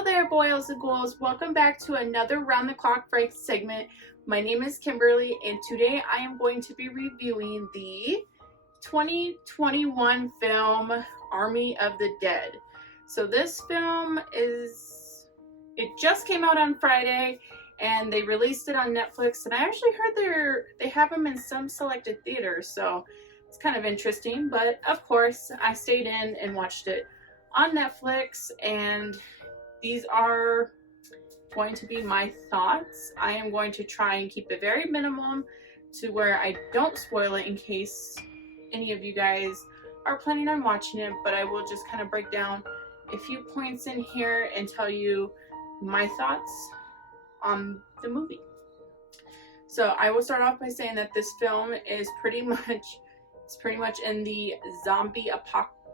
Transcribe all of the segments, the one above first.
Hello there, boys and ghouls. Welcome back to another Round the Clock Break segment. My name is Kimberly, and today I am going to be reviewing the 2021 film Army of the Dead. So this film it just came out on Friday, and they released it on Netflix, and I actually heard they have them in some selected theaters, so it's kind of interesting. But of course, I stayed in and watched it on Netflix, and these are going to be my thoughts. I am going to try and keep it very minimum to where I don't spoil it in case any of you guys are planning on watching it, but I will just kind of break down a few points in here and tell you my thoughts on the movie. So I will start off by saying that this film is pretty much in the zombie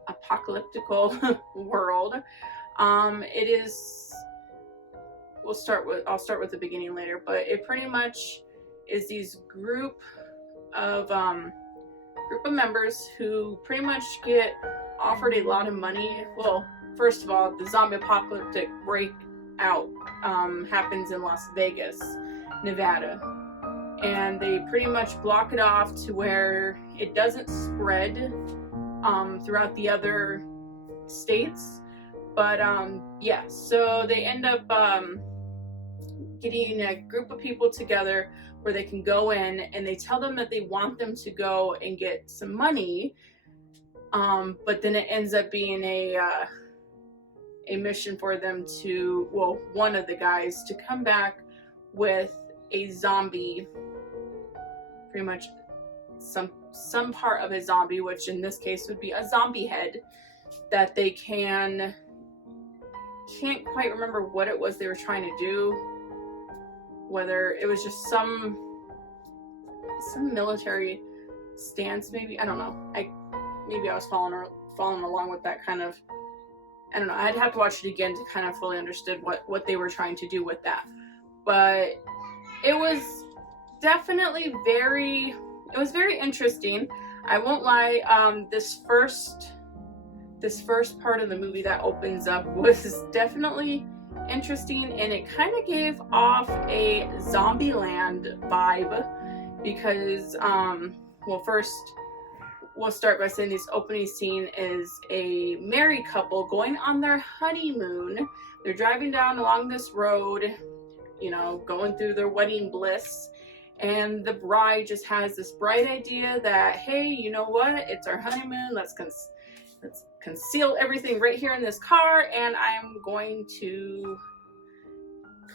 apocalyptical world. It is, I'll start with the beginning later, but it pretty much is these group of members who pretty much get offered a lot of money. Well, first of all, the zombie apocalyptic breakout happens in Las Vegas, Nevada, and they pretty much block it off to where it doesn't spread throughout the other states. But yeah, so they end up getting a group of people together where they can go in, and they tell them that they want them to go and get some money, but then it ends up being a mission for them to, well, one of the guys to come back with a zombie, pretty much some part of a zombie, which in this case would be a zombie head, that they can't quite remember what it was they were trying to do, whether it was just some military stance, maybe, I don't know. Maybe I was following along with that kind of, I don't know, I'd have to watch it again to kind of fully understand what they were trying to do with that. But it was definitely very interesting. I won't lie, this first part of the movie that opens up was definitely interesting, and it kind of gave off a Zombieland vibe because, well, first we'll start by saying this opening scene is a married couple going on their honeymoon. They're driving down along this road, you know, going through their wedding bliss, and the bride just has this bright idea that, hey, you know what, it's our honeymoon, let's conceal everything right here in this car, and I'm going to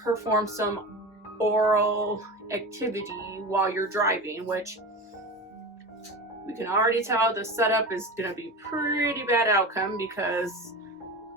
perform some oral activity while you're driving, which we can already tell the setup is gonna be pretty bad outcome because,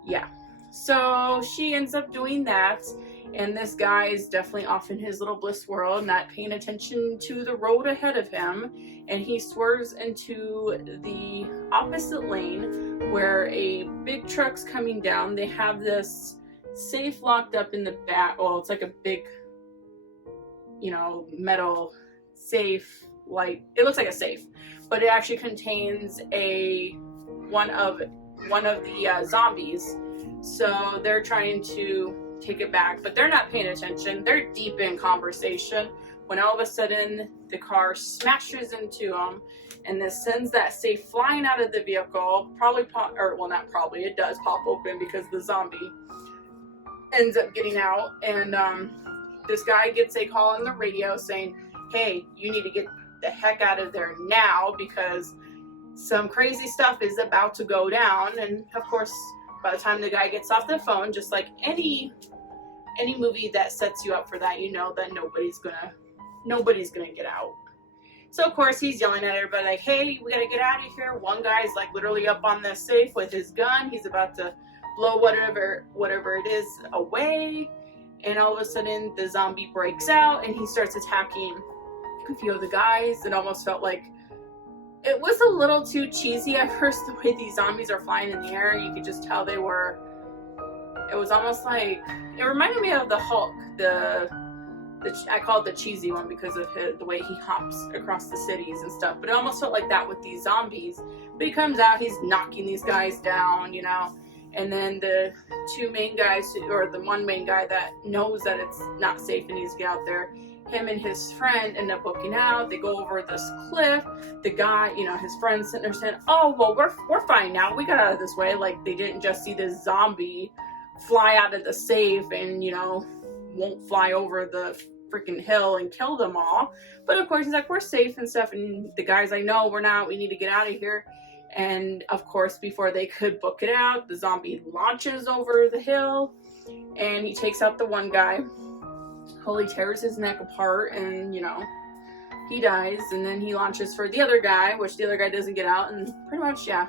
yeah. So she ends up doing that, and this guy is definitely off in his little bliss world, not paying attention to the road ahead of him, and he swerves into the opposite lane where a big truck's coming down. They have this safe locked up in the back. Well, it's like a big, you know, metal safe, like, it looks like a safe, but it actually contains one of the zombies. So they're trying to take it back, but they're not paying attention. They're deep in conversation when all of a sudden the car smashes into them, and this sends that safe flying out of the vehicle. It does pop open because the zombie ends up getting out, and this guy gets a call on the radio saying, hey, you need to get the heck out of there now because some crazy stuff is about to go down. And of course, by the time the guy gets off the phone, just like any movie that sets you up for that, you know that nobody's gonna get out. So of course he's yelling at everybody like, hey, we gotta get out of here. One guy's like literally up on the safe with his gun. He's about to blow whatever it is away, and all of a sudden the zombie breaks out and he starts attacking a few of the guys. It almost felt like it was a little too cheesy at first, the way these zombies are flying in the air. You could just tell it was almost like, it reminded me of the Hulk, I call it the cheesy one because of the way he hops across the cities and stuff, but it almost felt like that with these zombies. But he comes out, he's knocking these guys down, you know, and then the two main guys, or the one main guy that knows that it's not safe and needs to get out there, him and his friend end up booking out. They go over this cliff. The guy, his friend's sitting there saying, "Oh, well, we're fine now. We got out of this way." Like, they didn't just see this zombie fly out of the safe and, won't fly over the freaking hill and kill them all. But of course, he's like, "We're safe and stuff." And the guy's like, "No, we're not. We need to get out of here." And of course, before they could book it out, the zombie launches over the hill and he takes out the one guy. Holy tears his neck apart, and he dies. And then he launches for the other guy, which the other guy doesn't get out, and pretty much, yeah,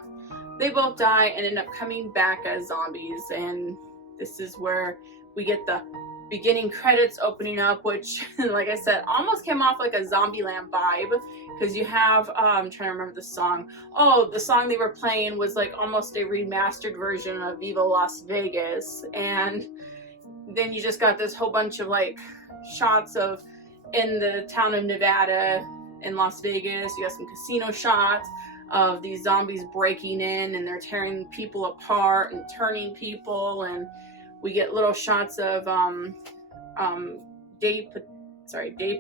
they both die and end up coming back as zombies. And this is where we get the beginning credits opening up, which, like I said, almost came off like a Zombieland vibe, because you have I'm trying to remember the song. Oh, the song they were playing was like almost a remastered version of Viva Las Vegas. And then you just got this whole bunch of like shots of in the town of Nevada in Las Vegas. You got some casino shots of these zombies breaking in, and they're tearing people apart and turning people. And we get little shots of Dave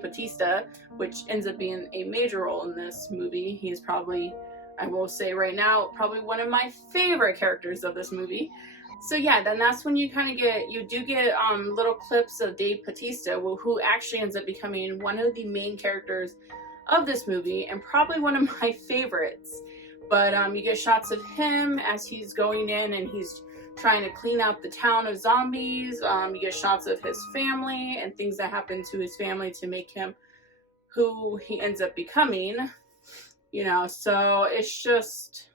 Bautista, which ends up being a major role in this movie. He's probably, I will say right now, probably one of my favorite characters of this movie. So yeah, then that's when you kind of get little clips of Dave Bautista, who actually ends up becoming one of the main characters of this movie, and probably one of my favorites. But you get shots of him as he's going in and he's trying to clean out the town of zombies. You get shots of his family and things that happen to his family to make him who he ends up becoming. So it's just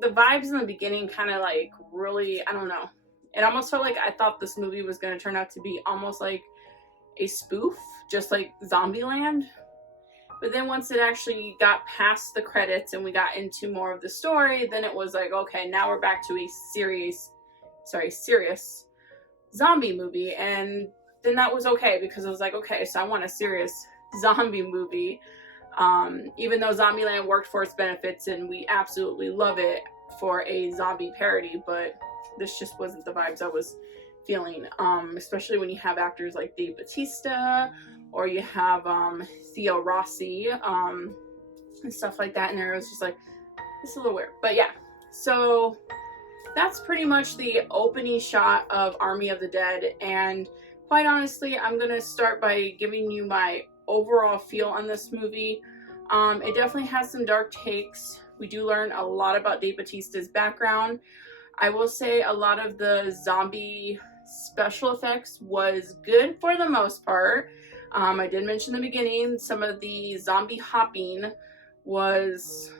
the vibes in the beginning kind of like really, I don't know. It almost felt like I thought this movie was going to turn out to be almost like a spoof, just like Zombieland. But then once it actually got past the credits and we got into more of the story, then it was like, okay, now we're back to a serious zombie movie. And then that was okay, because I was like, okay, so I want a serious zombie movie. Even though Zombieland worked for its benefits and we absolutely love it for a zombie parody, but this just wasn't the vibes I was feeling, especially when you have actors like Dave Bautista, or you have Theo Rossi, and stuff like that, and it was just like, it's a little weird. But yeah, so that's pretty much the opening shot of Army of the Dead. And quite honestly, I'm gonna start by giving you my overall feel on this movie. It definitely has some dark takes. We do learn a lot about Dave Bautista's background. I will say a lot of the zombie special effects was good for the most part. I did mention in the beginning, some of the zombie hopping was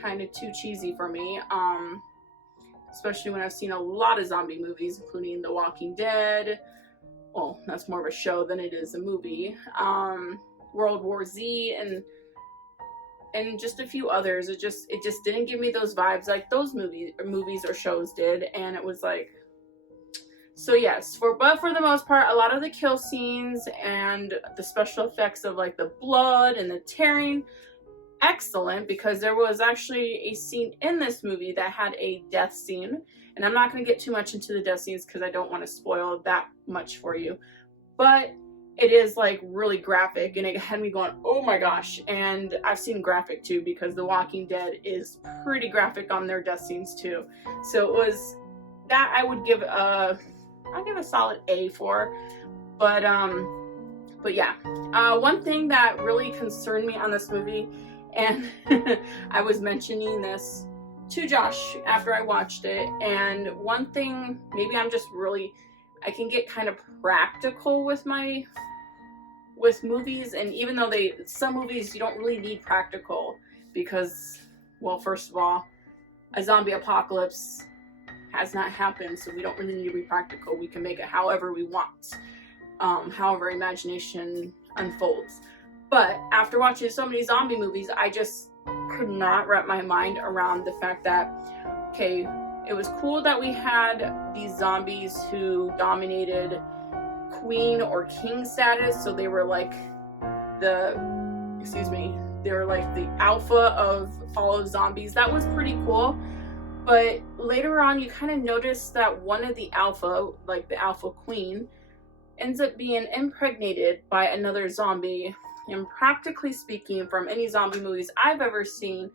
kind of too cheesy for me, especially when I've seen a lot of zombie movies, including The Walking Dead. Well, that's more of a show than it is a movie. World War Z, and just a few others. It just didn't give me those vibes like those movies or shows did. And it was like, so yes, but for the most part, a lot of the kill scenes and the special effects of like the blood and the tearing, excellent, because there was actually a scene in this movie that had a death scene. And I'm not going to get too much into the death scenes because I don't want to spoil that much for you. But it is like really graphic, and it had me going, oh my gosh. And I've seen graphic too, because The Walking Dead is pretty graphic on their death scenes too. So it was that I would give I'll give a solid A for. But yeah, one thing that really concerned me on this movie, and I was mentioning this to Josh after I watched it, and one thing, maybe I'm just really, I can get kind of practical with movies, and even though some movies you don't really need practical, because, well, first of all, a zombie apocalypse has not happened, so we don't really need to be practical. We can make it however we want, however imagination unfolds. But after watching so many zombie movies, I just could not wrap my mind around the fact that, okay, it was cool that we had these zombies who dominated queen or king status, so they were like the alpha of all of zombies. That was pretty cool. But later on, you kind of notice that one of the alpha, like the alpha queen, ends up being impregnated by another zombie. And practically speaking, from any zombie movies I've ever seen,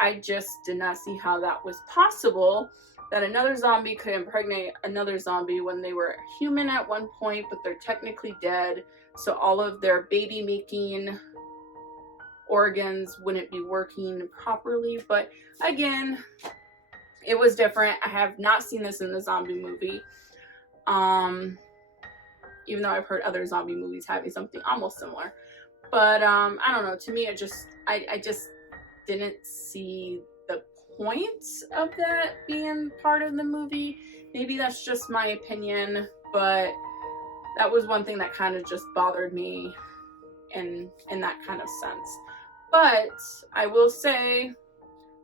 I just did not see how that was possible, that another zombie could impregnate another zombie when they were human at one point, but they're technically dead. So all of their baby making organs wouldn't be working properly. But again, it was different. I have not seen this in the zombie movie. Even though I've heard other zombie movies having something almost similar. But I don't know, to me I just didn't see the point of that being part of the movie. Maybe that's just my opinion, but that was one thing that kind of just bothered me in that kind of sense. But I will say,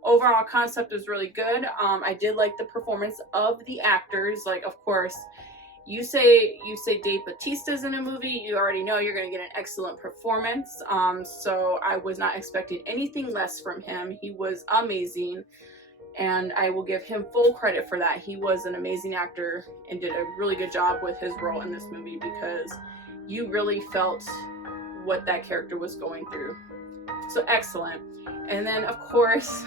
overall concept is really good. I did like the performance of the actors. Like, of course, you say Dave Bautista's in a movie, you already know you're going to get an excellent performance. So I was not expecting anything less from him. He was amazing, and I will give him full credit for that. He was an amazing actor and did a really good job with his role in this movie, because you really felt what that character was going through. So excellent. And then, of course,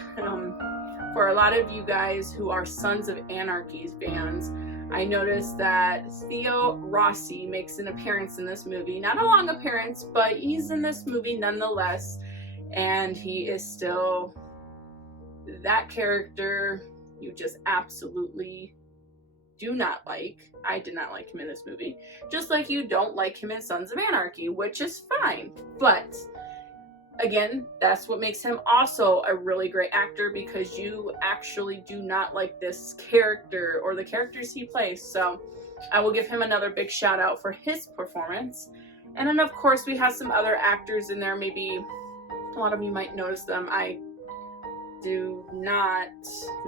for a lot of you guys who are Sons of Anarchy fans, I noticed that Theo Rossi makes an appearance in this movie. Not a long appearance, but he's in this movie nonetheless. And he is still that character you just absolutely do not like. I did not like him in this movie. Just like you don't like him in Sons of Anarchy, which is fine. But again, that's what makes him also a really great actor, because you actually do not like this character or the characters he plays. So I will give him another big shout out for his performance. And then, of course, we have some other actors in there. Maybe a lot of you might notice them. I do not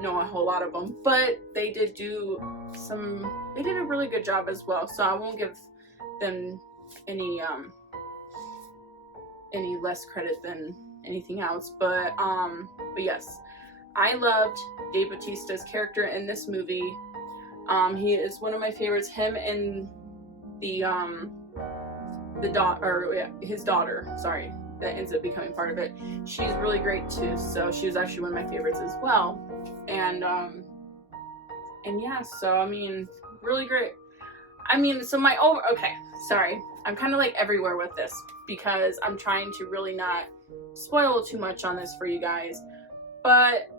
know a whole lot of them, but they did a really good job as well. So I won't give them any less credit than anything else. But yes, I loved Dave Bautista's character in this movie. He is one of my favorites. Him and his daughter, sorry, that ends up becoming part of it. She's really great too. So she was actually one of my favorites as well. And yeah, so I mean, really great. I mean, so sorry, I'm kind of like everywhere with this, because I'm trying to really not spoil too much on this for you guys. But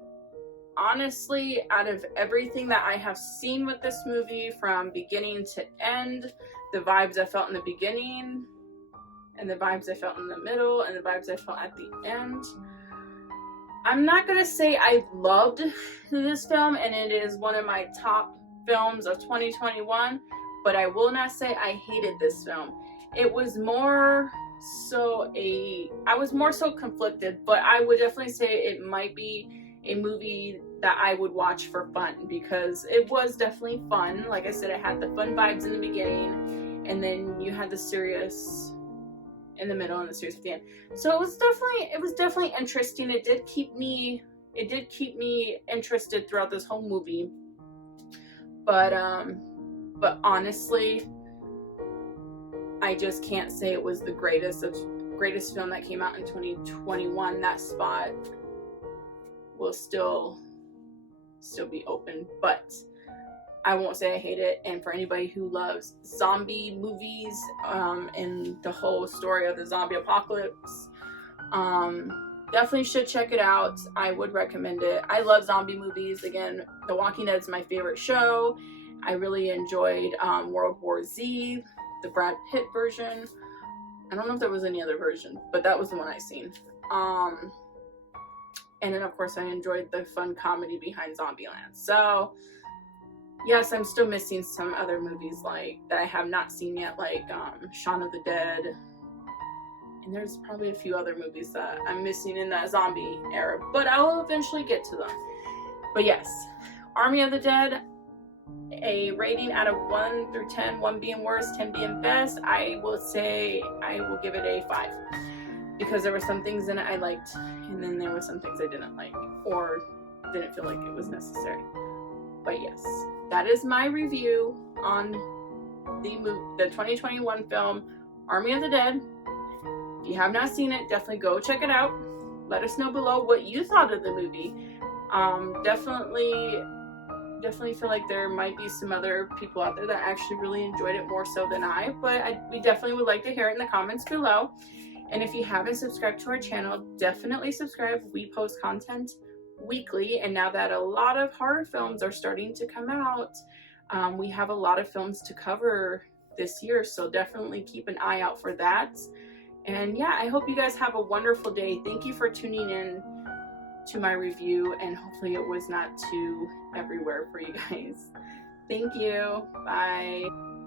honestly, out of everything that I have seen with this movie, from beginning to end, the vibes I felt in the beginning, and the vibes I felt in the middle, and the vibes I felt at the end, I'm not gonna say I loved this film and it is one of my top films of 2021, but I will not say I hated this film. It was more so I was more so conflicted, but I would definitely say it might be a movie that I would watch for fun, because it was definitely fun. Like I said, it had the fun vibes in the beginning, and then you had the serious in the middle and the serious at the end. So it was definitely interesting. It did keep me interested throughout this whole movie. But honestly, I just can't say it was the greatest film that came out in 2021. That spot will still be open, but I won't say I hate it. And for anybody who loves zombie movies and the whole story of the zombie apocalypse, definitely should check it out. I would recommend it. I love zombie movies. Again, The Walking Dead is my favorite show. I really enjoyed World War Z, the Brad Pitt version. I don't know if there was any other version, but that was the one I seen. And then, of course, I enjoyed the fun comedy behind Zombieland. So yes, I'm still missing some other movies like that I have not seen yet, like Shaun of the Dead. And there's probably a few other movies that I'm missing in that zombie era, but I will eventually get to them. But yes, Army of the Dead, a rating out of 1 through 10, 1 being worst, 10 being best, I will say I will give it a 5. Because there were some things in it I liked, and then there were some things I didn't like, or didn't feel like it was necessary. But yes, that is my review on the 2021 film Army of the Dead. If you have not seen it, definitely go check it out. Let us know below what you thought of the movie. Definitely feel like there might be some other people out there that actually really enjoyed it more so than I, but we definitely would like to hear it in the comments below. And if you haven't subscribed to our channel, definitely subscribe. We post content weekly, and now that a lot of horror films are starting to come out, we have a lot of films to cover this year, so definitely keep an eye out for that. And yeah, I hope you guys have a wonderful day. Thank you for tuning in to my review, and hopefully it was not too everywhere for you guys. Thank you. Bye.